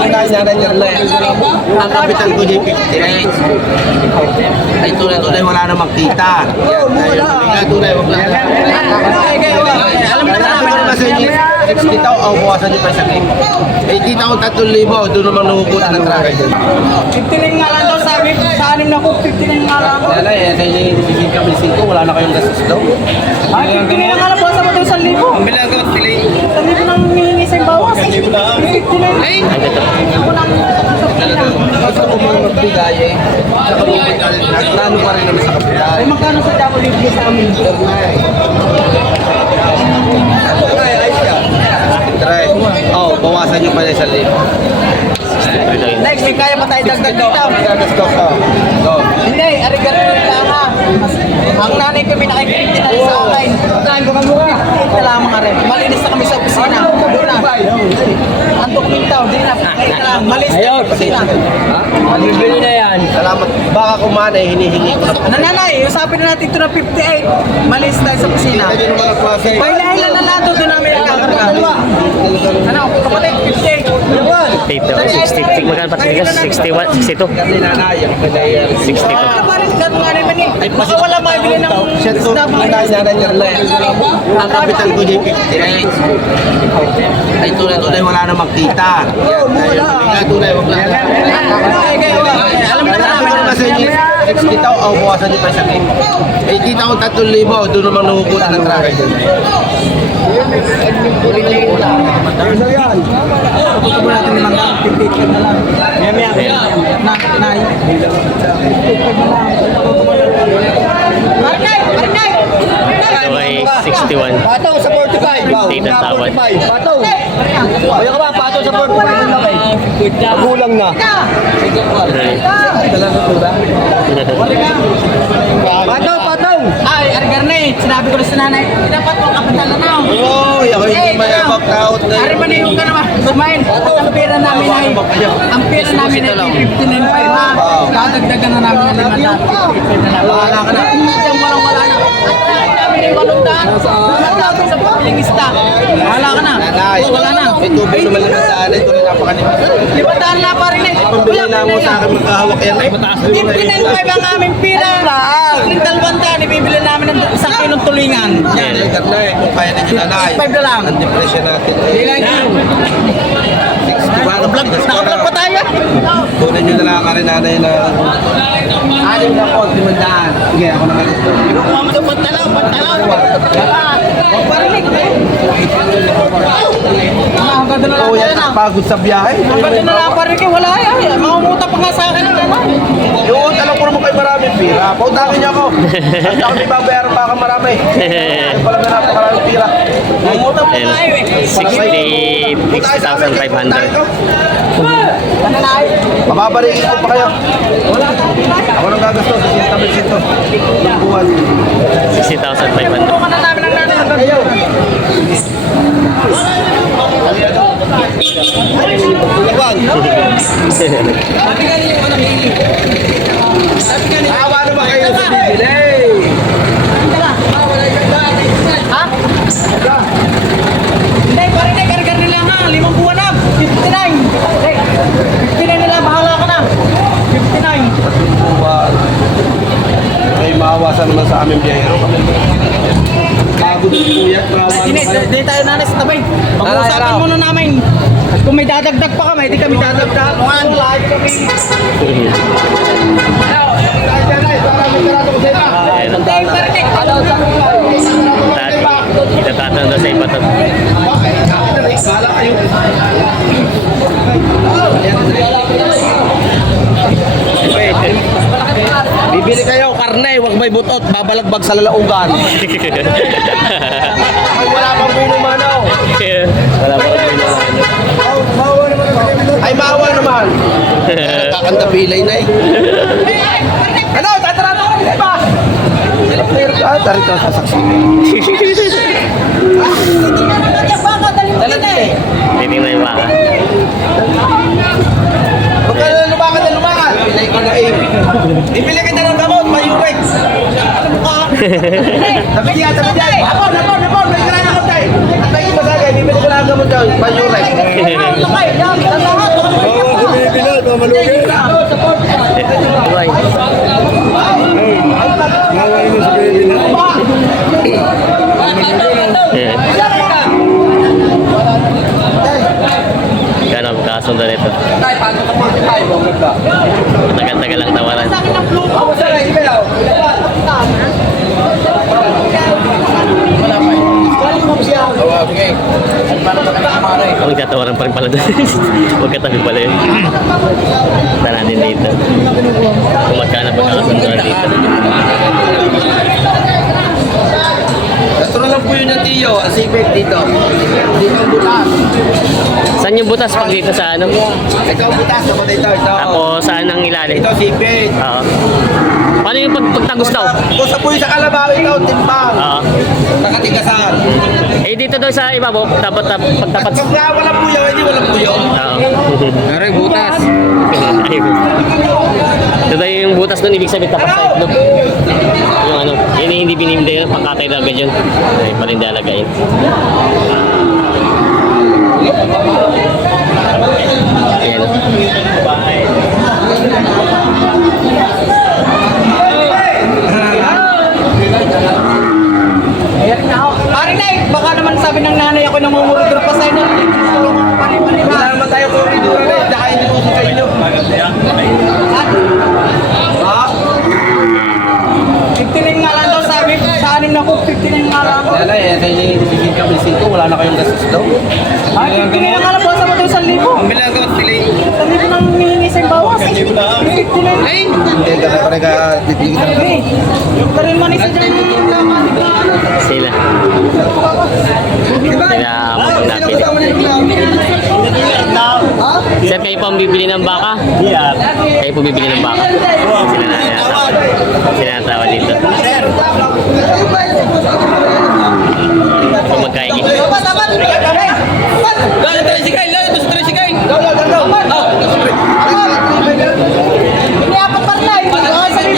manager na yan. Ang kapital ko dyan 58. Ay tunay-tunay wala namang kita. Kaya tunay, wag lang. Alam na namin naman sa inyo, 60 tao, o buwasan nyo pa isang libo. Eh, kita ko 3,000, doon naman nahukutan ng traffic. 59 nga lang daw sabi ko, sa anim na ko, 59 nga lang. Kaya na, eh, kaya yung sisig ko, wala na kayong gastos daw. Ay, 59 nga lang po, sa mga 1,000. Ang bilang ko, delay. 1,000 nang hinihingi sa bawas. 59. Ay, ako lang Gusto ko mga magbigay eh. Nagtano pa rin naman sa kapital. ay magkano sa WB sa amin? Try. Oh, bawasan nyo pa na 1,000. Next, may kaya pa tayo dagdag dito. Let's go. Go. Hindi, arigato lang ha. Ang nanay ko may nakikinig na sa akin. Saan ko kamuha? Ito lamang rin. Malinis na kami sa opisina. Doon na. Ang dokumentaw, di na. Malinis na sa opisina. Malibili na yan. Salamat. Baka kumanay, hinihingi ko na. Nanay, usapin na natin ito na 58. Malinis tayo sa opisina. Hindi naman ang klase. Pailahilan na lahat doon namin nagkakarga. Ano, kapatid, 58. Dito, 60. Magkano pa talaga? 61, 62. Kasi nanay, ang padayan. 62. Ah, parang ganun nga naman eh. Baka wala maibili ng Siya to, isda mga manager na yan. Ang kapital ko dyan 58. Ay tunay-tunay wala namang kita. Kaya tunay, wag lang. Alam na namin naman sa inyo, 60 tao, o buwasan nyo pa isang libo. Eh, kita ko 3,000, doon naman nahukutan ng traffic. Gusto mo natin limang lang, 58 na lang. Maya. Nay. Marinay! Ito ay 61. Patong sa 45. Dito ang tawad. Patong. Kaya ka ba, patong sa 45. Magulang na. Patong. Ay, Argarne, sinabi ko na sa nanay, dapat mo kapital na na. Oo, ako hindi mayabak taot na Ari maniho ka naman. Kumain. Ang pera namin ay ang pera namin ay 59.5 na. Dadagdagan na namin ng 5 na. 55 na lang. Bahala ka na. Diyan wala na. Ang namin ay 800. Natapos sa pamilingista. Bahala ka na. Nanay, Wala na. may tubig naman lang sa akin. Ito rin napakanipis. Libataan na pa rin eh. Pambili na mo sa akin magkahawak yan. Ay, 59.5 ang aming pera. Yung dalawang daan, ibibili namin ng isang kilong tulingan. yan. Ay, karnay. Kung kaya ninyo nanay. 5 na lang. Ang depression natin. Nakablog pa tayo. Kunin nyo na lang ka rin nanay na 6 na po, 500. Sige, ako na kalit. Kinukuha mo ito, pantalaw. Parinig. Ang ganda na lang Oo, tayo yan na. ang pagod sa biyahe. Ang ganda na lang parinig. Wala yan. Mamumuta pa nga sa akin ng naman. Yun, alam ko naman kayo maraming pira. Pautangin niyo ako. At ako may babayaran pa ka marami. Ayun pala may napakaraming pira. Mamumuta pa nga eh. 60,500. Ano na ay? Mababarikin ko pa kayo. Ako nang gagasto sa sistamit ito. Yung buwan. 60,500. Ito ka na namin ang nanay. Ayaw. Sabi nga niyo, ano hili? Sabi nga niyo. Awa naman kayo sa bibili. Ha? Hindi, parinig. Kargar nila nga. 5 buwan na. 59. 59 nila. Bahala ka na. 59. Buwan. May maawasan naman sa aming biyahero. Pagod ang kuya. Hindi tayo nanay sa tabay. Pag-uusapan muna namin. At kung may dadagdag pa kami, hindi kami dadagdag. Lahat kami. Ayan. Hindi, parinig. Itatatang na sa iba ito. Sala kayo. Bibili kayo, karne, wag may butot, babalagbag sa lalaugan. Ay, wala pang binumanaw. Wala pa rin yun. Ay, maawa naman. Kakanta pilay na eh. Ano, tatarata ko, di ba? Tarito sa saksi. Hindi na yung baka. Huwag ka na lumakad na lumakad. Pilay ka na eh. Ibili kita ng gamot, mayurex. Ano mo ka? Tabi niya. Apon. May kailangan ako tayo. At may iba sa akin, bibili ko lang ang gamot daw, mayurex. Okay, yan. Buhay. Ayan. Gano'n ang kasundo nito? Tagal-tagal lang tawaran. Ang tatawaran pa rin pala doon. Huwag katabi pala yun. Tara din dito. Kung magkano pagkakasundo na dito. Gastro lang po yun ng Tiyo, ang sipit dito. Dito ang butas. Saan yung butas pag dito sa ano? Ito ang butas, ako dito. Tapos saan ang ilalim? Ito sipit. Oo. Paano yung pagtagos daw? Kung sa puyo sa kalabaw, ikaw timbang. Oo. Nakatigasan. Eh dito daw sa ibabaw, dapat pagtapat. Pag wala puyo, hindi wala puyo. Oo. Naray butas. Ito daw yung butas doon, ibig sabihin tapat sa itlog. Yung ano, yun yung hindi binimda yun, pangkatay na agad yun. Ay, palindalaga yun. Ayan. Pare na baka naman sabi ng nanay ako namumurudor pa sa'yo. Wala naman tayo corridor eh. Tsaka hindi po sa inyo. Ha? 59 nga lang daw sabi ko. Sa anim na ko, 59 nga lang daw. Wala eh. Kaya bibigyan kami sito. Wala na kayong gastos daw. Ay, 59 nga lang. Basa mo ito 1,000. Ang bilagot, delay. 1,000 nang hihingi sa'yo bawas. 59. Ay! Hindi ka na parang ka-titigil. Ay! Karin mo ni sa dyan. Sila. Sila ang napili. Sir, kayo po ang bibili ng baka? Kayo po bibili ng baka? Sila na natawa. Sila natawa dito. Kung magkaigi. Lalo, tricycle! Lalo, ito sa tricycle! Iniapat pa rin na. Ay, sa rin.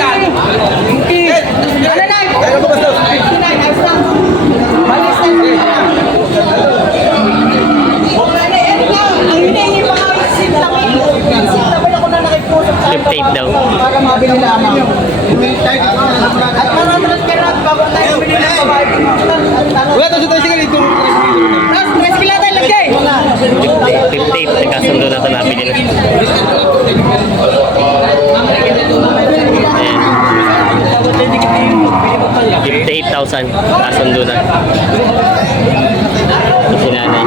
Ano na? Kaya mo bastos? 59. Ayos lang. Malis na. Ang hinihingi pa nga yung seat lang eh. Sabay ako na nakikusap sa 58 daw. para mabili lamang. At marami ka na bago tayo bili ng babae. Wala, ito sa tricycle. Ito. Tapos, tres kila tayo lagay. 58. Nagkasundo na ito nabili na. Ayan. 58,000. Kasundo na. Ito si nanay.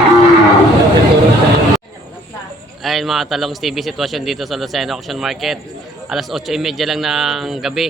Ayun mga talong TV, sitwasyon dito sa Lucena Auction Market. Alas 8:30 lang ng gabi.